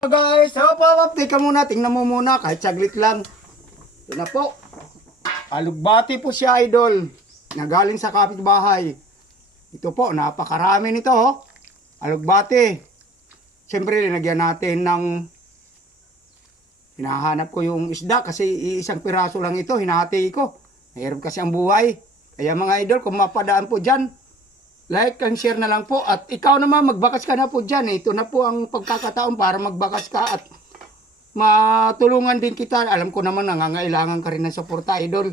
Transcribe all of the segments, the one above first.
Guys, so update ka muna, tingnan mo muna kahit saglit lang. Ito na po. Alugbati po siya, idol. Nagaling sa kapitbahay. Ito po, napakarami nito. Oh. Alugbati. Siyempre, linagyan natin ng hinahanap ko yung isda kasi isang piraso lang ito, hinahati ko. Mahirap kasi ang buhay. Kaya mga idol, kung mapadaan po dyan, like and share na lang po. At ikaw naman, magbakas ka na po dyan. Ito na po ang pagkakataon para magbakas ka at matulungan din kita. Alam ko naman, nangangailangan ka rin ng suporta, idol.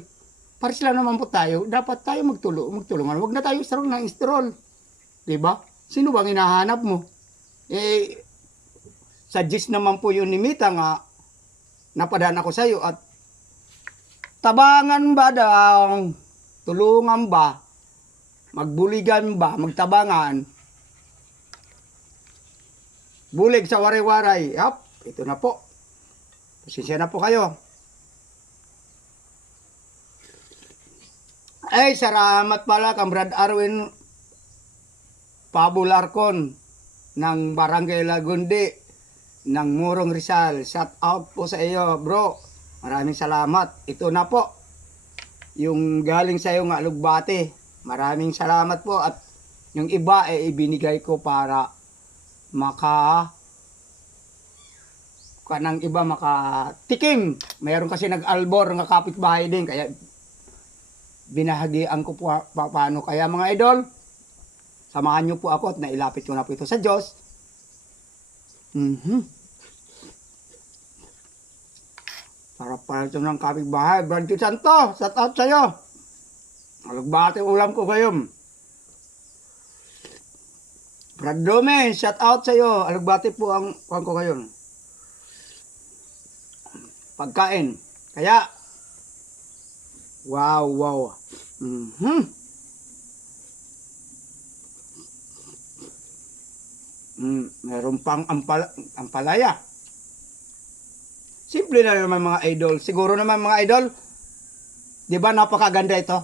Pares lang naman po tayo. Dapat tayo magtulungan. Huwag na tayo sarong ng stroll. Diba? Sino bang hinahanap mo? Suggest naman po yun ni Mita nga, napadaan ako sa'yo at tabangan ba daw? Tulungan ba? Magbuligan ba? Magtabangan? Bulig sa waray-waray. Yup, ito na po. Pasensya na po kayo. Ay, salamat pala kang Brad Arwin Pabularcon ng Barangay Lagundi ng Murong Rizal. Shout out po sa iyo, bro. Maraming salamat. Ito na po. Yung galing sa iyo nga alugbati. Maraming salamat po at yung iba ibinigay ko para kanang iba makatikim. Mayroon kasi nag-albor ng kapitbahay din kaya binahagian ko po paano. Kaya mga idol, samahan niyo po ako at nailapit ko na po ito sa Diyos. Sarap pala ito ng kapitbahay. Brad Santo, shout out sa'yo. Alugbati ulam ko ngayon. Brad Dome, shout out sa'yo. Alugbati po ang kuhan ko ngayon. Pagkain. Kaya, wow. Meron pang ampalaya. Simple na naman mga idol. Siguro naman mga idol, di ba napakaganda ito?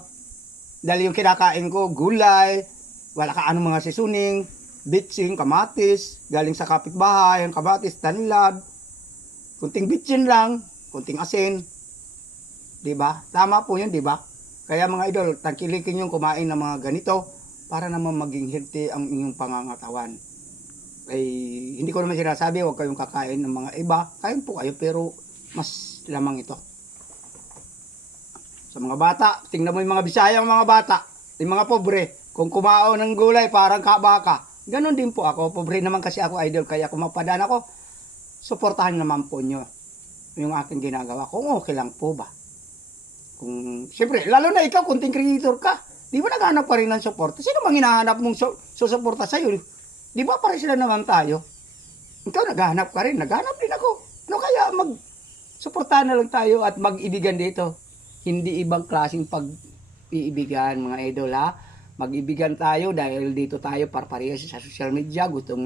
Dahil yung kinakain ko, gulay, wala ka anong mga sisuning, bitsin, kamatis, galing sa kapitbahay, ang kamatis, tanlad, kunting bitsin lang, kunting asin. Diba? Tama po yun, diba? Kaya mga idol, tangkilikin yung kumain ng mga ganito para naman maging healthy ang inyong pangangatawan. Hindi ko naman sinasabi, huwag kayong kakain ng mga iba. Kain po kayo, pero mas lamang ito. Sa mga bata, tingnan mo yung mga Bisayang mga bata, yung mga pobre, kung kumao ng gulay parang kabaka. Ganon din po ako, pobre naman kasi ako idol, kaya kung mapadaan ako, suportahan naman po nyo yung aking ginagawa. Kung okay lang po ba? Kung, siyempre, lalo na ikaw, content creator ka, di ba naghanap pa rin ng suporta? Sino mang hinahanap mong susuporta sa'yo? Di ba pares sila naman tayo? Ikaw naghahanap ka rin, naghahanap din ako. Ano kaya mag-suportahan na lang tayo at mag-ibigan dito? Hindi ibang klaseng pag-iibigan mga idol ha. Mag-ibigan tayo dahil dito tayo parehas sa social media. Gustong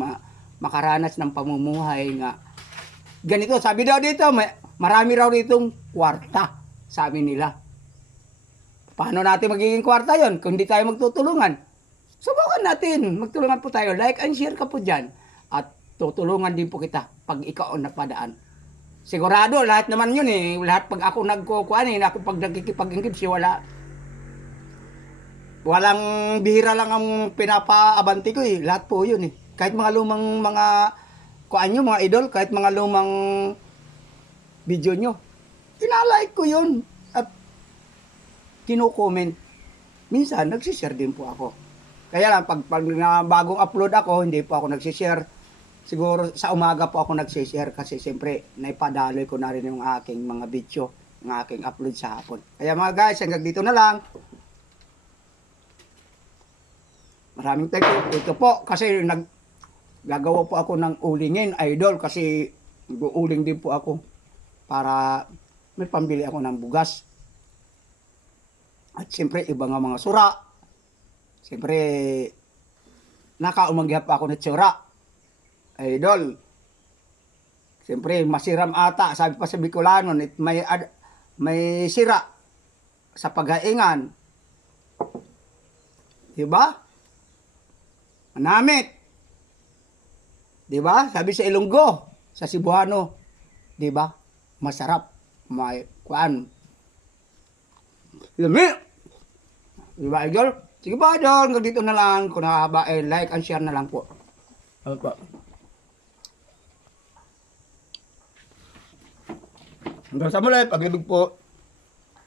makaranas ng pamumuhay nga. Ganito, sabi daw dito, marami raw ditong kwarta. Sabi nila. Paano natin magiging kwarta yon kung hindi tayo magtutulungan? Subukan natin. Magtulungan po tayo. Like and share ka po dyan. At tutulungan din po kita pag ikaw ang napadaan. Sigurado, lahat naman yun eh. Lahat pag ako nagkukuhan eh, ako pag nagkikipag-ingib walang bihira lang ang pinapaabanti ko eh. Lahat po yun eh. Kahit mga lumang mga kuan nyo, mga idol, kahit mga lumang video nyo, tinalike ko yun. At kino-comment. Minsan, nagsishare din po ako. Kaya lang, pag bagong upload ako, hindi po ako nagsishare. Siguro sa umaga po ako nagsishare kasi siyempre naipadaloy ko na rin yung aking mga video, yung aking upload sa hapon. Kaya mga guys, hanggang dito na lang. Maraming thank you. Ito po kasi gagawa po ako ng ulingin, idol, kasi uuling din po ako para may pambili ako ng bugas. At siyempre iba nga mga sura. Siyempre nakaumanggap ako ng tsura. Idol. Siyempre, masiram ata. Sabi pa sa Bicolano, may sira sa paghaingan. Diba? Manamit. Diba? Sabi sa Ilonggo. sa Cebuano. Di ba? Masarap. May kuan. Lami! Di ba, idol? Sige ba, idol? Hanggang dito na lang. Kung nakahaba, like and share na lang po. Opo. Hanggang sa muli, pag-ibig po.